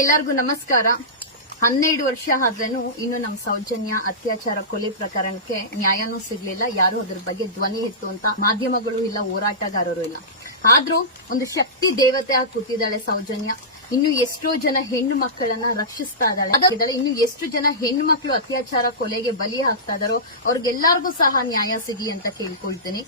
ಎಲ್ಲರಿಗೂ ನಮಸ್ಕಾರ. ಹನ್ನೆರಡು ವರ್ಷ ಆದ್ರೂ ಇನ್ನು ನಮ್ಮ ಸೌಜನ್ಯ ಅತ್ಯಾಚಾರ ಕೊಲೆ ಪ್ರಕರಣಕ್ಕೆ ನ್ಯಾಯನೂ ಸಿಗ್ಲಿಲ್ಲ, ಯಾರು ಅದ್ರ ಬಗ್ಗೆ ಧ್ವನಿ ಎತ್ತುವಂತ ಮಾಧ್ಯಮಗಳು ಇಲ್ಲ, ಹೋರಾಟಗಾರರು ಇಲ್ಲ. ಆದ್ರೂ ಒಂದು ಶಕ್ತಿ ದೇವತೆ ಆಗಿ ಕೂತಿದ್ದಾಳೆ ಸೌಜನ್ಯ. ಇನ್ನು ಎಷ್ಟೋ ಜನ ಹೆಣ್ಣು ಮಕ್ಕಳನ್ನ ರಕ್ಷಿಸ್ತಾ ಇದ್ದಾಳೆ. ಇನ್ನು ಎಷ್ಟು ಜನ ಹೆಣ್ಣು ಮಕ್ಕಳು ಅತ್ಯಾಚಾರ ಕೊಲೆಗೆ ಬಲಿ ಹಾಕ್ತಾ ಇದಾರೋ ಅವ್ರಿಗೆಲ್ಲರಿಗೂ ಸಹ ನ್ಯಾಯ ಸಿಗಿ ಅಂತ ಕೇಳ್ಕೊಳ್ತೀನಿ.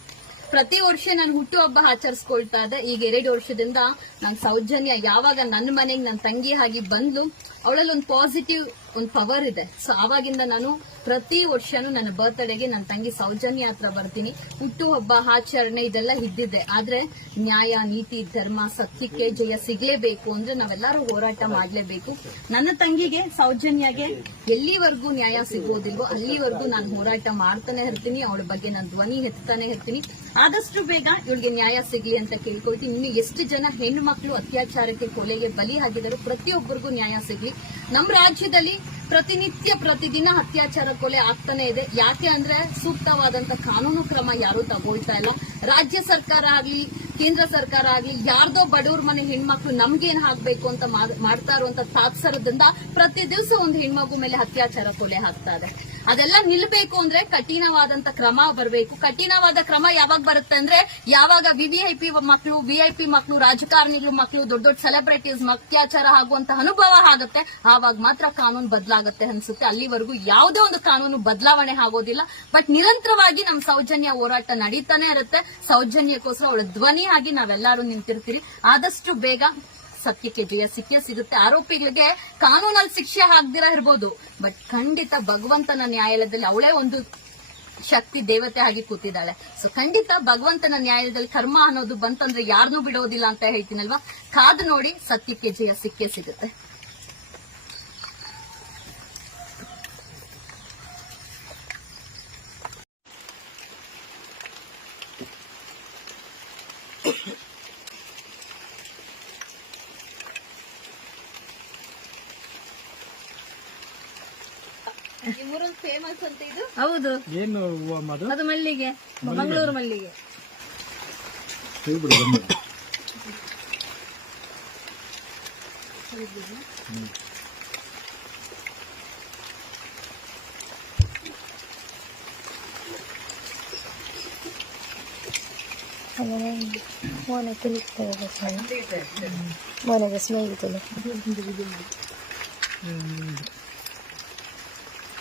ಪ್ರತಿ ವರ್ಷ ನಾನು ಹುಟ್ಟುಹಬ್ಬ ಆಚರಿಸ್ಕೊಳ್ತಾ ಇದ್ದೆ ಈಗ ಎರಡು ವರ್ಷದಿಂದ ನನ್ ಸೌಜನ್ಯ ಯಾವಾಗ ನನ್ನ ಮನೆಗೆ ನನ್ನ ತಂಗಿ ಆಗಿ ಬಂದ್ಲು ಅವಳಲ್ಲಿ ಒಂದು ಪಾಸಿಟಿವ್ ಒಂದು ಪವರ್ ಇದೆ. ಸೊ ಆವಾಗಿಂದ ನಾನು ಪ್ರತಿ ವರ್ಷನೂ ನನ್ನ ಬರ್ತ್ಡೇಗೆ ನನ್ನ ತಂಗಿ ಸೌಜನ್ಯ ಹತ್ರ ಬರ್ತೀನಿ. ಹುಟ್ಟುಹಬ್ಬ, ಆಚರಣೆ ಇದೆಲ್ಲ ಇದ್ದಿದ್ದೆ ಆದ್ರೆ ನ್ಯಾಯ, ನೀತಿ, ಧರ್ಮ, ಸತ್ಯಕ್ಕೆ ಜಯ ಸಿಗ್ಲೇಬೇಕು ಅಂದ್ರೆ ನಾವೆಲ್ಲರೂ ಹೋರಾಟ ಮಾಡ್ಲೇಬೇಕು. ನನ್ನ ತಂಗಿಗೆ ಸೌಜನ್ಯಗೆ ಎಲ್ಲಿವರೆಗೂ ನ್ಯಾಯ ಸಿಗೋದಿಲ್ವೋ ಅಲ್ಲಿವರೆಗೂ ನಾನು ಹೋರಾಟ ಮಾಡ್ತಾನೆ ಇರ್ತೀನಿ. ಅವಳ ಬಗ್ಗೆ ನಾನು ಧ್ವನಿ ಎತ್ತಾನೆ ಇರ್ತೀನಿ. ಆದಷ್ಟು ಬೇಗ ಇವಳಿಗೆ ನ್ಯಾಯ ಸಿಗಲಿ ಅಂತ ಕೇಳ್ಕೊಳ್ತೀನಿ. ಇನ್ನು ಎಷ್ಟು ಜನ ಹೆಣ್ಣು ಮಕ್ಕಳು ಅತ್ಯಾಚಾರಕ್ಕೆ ಕೊಲೆಗೆ ಬಲಿ ಹಾಕಿದರೂ ಪ್ರತಿಯೊಬ್ಬರಿಗೂ ನ್ಯಾಯ ಸಿಗ್ಲಿ. ನಮ್ಮ ರಾಜ್ಯದಲ್ಲಿ ಪ್ರತಿನಿತ್ಯ ಪ್ರತಿದಿನ ಅತ್ಯಾಚಾರ ಕೊಲೆ ಆಗ್ತಾನೆ ಇದೆ. ಯಾಕೆ ಅಂದ್ರೆ ಸೂಕ್ತವಾದಂತ ಕಾನೂನು ಕ್ರಮ ಯಾರು ತಗೊಳ್ತಾ ಇಲ್ಲ. ರಾಜ್ಯ ಸರ್ಕಾರ ಆಗ್ಲಿ, ಕೇಂದ್ರ ಸರ್ಕಾರ ಆಗ್ಲಿ, ಯಾರ್ದೋ ಬಡವ್ರ ಮನೆ ಹೆಣ್ಮಕ್ಳು ನಮ್ಗೇನ್ ಹಾಕ್ಬೇಕು ಅಂತ ಮಾಡ್- ಮಾಡ್ತಾ ಇರುವಂತ ತಾತ್ಸರದಿಂದ ಪ್ರತಿ ದಿವಸ ಒಂದು ಹೆಣ್ಮಗು ಮೇಲೆ ಅತ್ಯಾಚಾರ ಕೊಲೆ ಆಗ್ತಾ ಇದೆ. ಅದೆಲ್ಲ ನಿಲ್ಬೇಕು ಅಂದ್ರೆ ಕಠಿಣವಾದಂತ ಕ್ರಮ ಬರಬೇಕು. ಕಠಿಣವಾದ ಕ್ರಮ ಯಾವಾಗ ಬರುತ್ತೆ ಅಂದ್ರೆ ಯಾವಾಗ ವಿವಿಐಪಿ ಮಕ್ಕಳು ವಿಐಪಿ ಮಕ್ಕಳು ರಾಜಕಾರಣಿಗಳು ಮಕ್ಕಳು ದೊಡ್ಡ ದೊಡ್ಡ ಸೆಲೆಬ್ರಿಟೀಸ್ ಅತ್ಯಾಚಾರ ಆಗುವಂತ ಅನುಭವ ಆಗುತ್ತೆ. ಆವಾಗ ಮಾತ್ರ ಕಾನೂನು ಬದಲಾಗುತ್ತೆ ಅನ್ಸುತ್ತೆ. ಅಲ್ಲಿವರೆಗೂ ಯಾವುದೇ ಒಂದು ಕಾನೂನು ಬದಲಾವಣೆ ಆಗೋದಿಲ್ಲ. ಬಟ್ ನಿರಂತರವಾಗಿ ನಮ್ಮ ಸೌಜನ್ಯ ಹೋರಾಟ ನಡೀತಾನೆ ಇರುತ್ತೆ. ಸೌಜನ್ಯಕ್ಕೋಸ್ಕರ ಅವಳ ಧ್ವನಿಯಾಗಿ ನಾವೆಲ್ಲರೂ ನಿಂತಿರ್ತೀರಿ. ಆದಷ್ಟು ಬೇಗ ಸತ್ಯಕ್ಕೆ ಜಯ ಸಿಕ್ಕೇ ಸಿಗುತ್ತೆ. ಆರೋಪಿಗಳಿಗೆ ಕಾನೂನಲ್ಲಿ ಶಿಕ್ಷೆ ಹಾಕ್ದಿರ ಇರ್ಬೋದು. ಬಟ್ ಖಂಡಿತ ಭಗವಂತನ ನ್ಯಾಯಾಲಯದಲ್ಲಿ ಅವಳೇ ಒಂದು ಶಕ್ತಿ, ದೇವತೆ ಆಗಿ ಕೂತಿದ್ದಾಳೆ. ಸೊ ಖಂಡಿತ ಭಗವಂತನ ನ್ಯಾಯಾಲಯದಲ್ಲಿ ಕರ್ಮ ಅನ್ನೋದು ಬಂತಂದ್ರೆ ಯಾರನ್ನೂ ಬಿಡೋದಿಲ್ಲ ಅಂತ ಹೇಳ್ತೀನಲ್ವಾ? ಕಾದು ನೋಡಿ ಸತ್ಯಕ್ಕೆ ಜಯ ಸಿಕ್ಕೇ ಸಿಗುತ್ತೆ. ಫೇಮಸ್ ಅಂತ ಇದು? ಹೌದು. ಏನು ಅದು ಮಲ್ಲಿಗೆ. ಮಂಗಳೂರು ಮಲ್ಲಿಗೆ. ಮನೆ. ಮನೆಗೆ ತುಳಿತಾರೆ ಮೊನ್ನೆಗೆ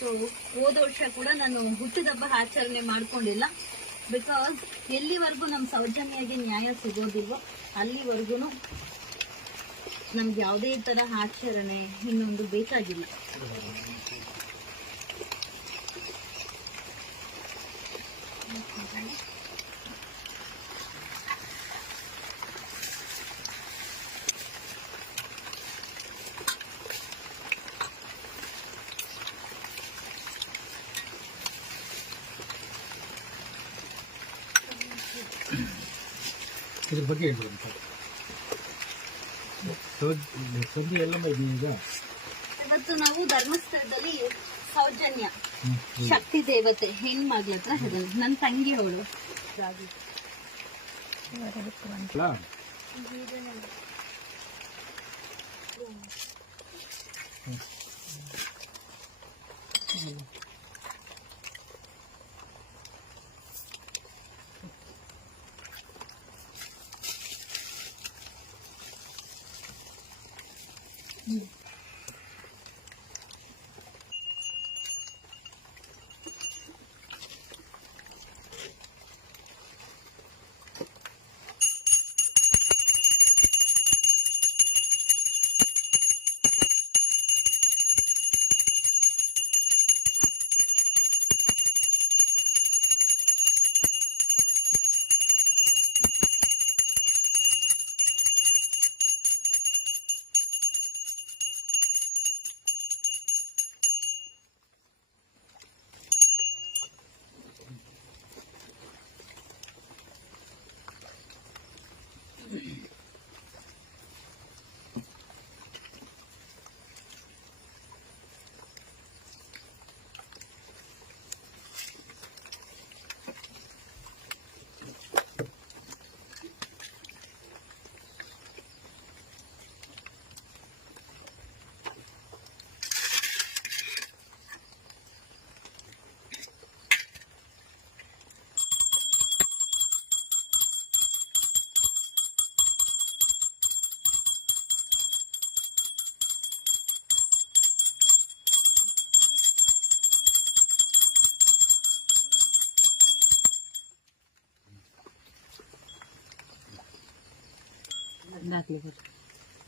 ಸೊ ಹೋದ ವರ್ಷ ಕೂಡ ನಾನು ಹುಟ್ಟಿದಬ್ಬ ಆಚರಣೆ ಮಾಡ್ಕೊಂಡಿಲ್ಲ. ಬಿಕಾಸ್ ಎಲ್ಲಿವರೆಗೂ ನಮ್ಮ ಸೌಜನ್ಯಗೆ ನ್ಯಾಯ ಸಿಗೋದಿಲ್ವೋ ಅಲ್ಲಿವರೆಗೂ ನಮ್ಗೆ ಯಾವುದೇ ತರ ಆಚರಣೆ ಇನ್ನೊಂದು ಬೇಕಾಗಿಲ್ಲ. ಇದ್ರ ಬಗ್ಗೆ ಹೇಳ್ಬಿಡೋಣ ಸರ್ ಸದ್ಯ ಎಲ್ಲಮ್ಮ ಇದೆ ಈಗ? ಇವತ್ತು ನಾವು ಧರ್ಮಸ್ಥಳದಲ್ಲಿ ಸೌಜನ್ಯ ಶಕ್ತಿ ದೇವತೆ ಹೆಣ್ಮಗಳ ಹತ್ರ ಹೇಳಿದ್ರು ನನ್ನ ತಂಗಿ ಅವಳು ಹ್ಞೂ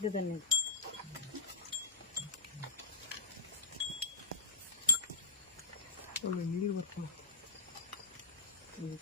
দেবেন Ой, милый вот.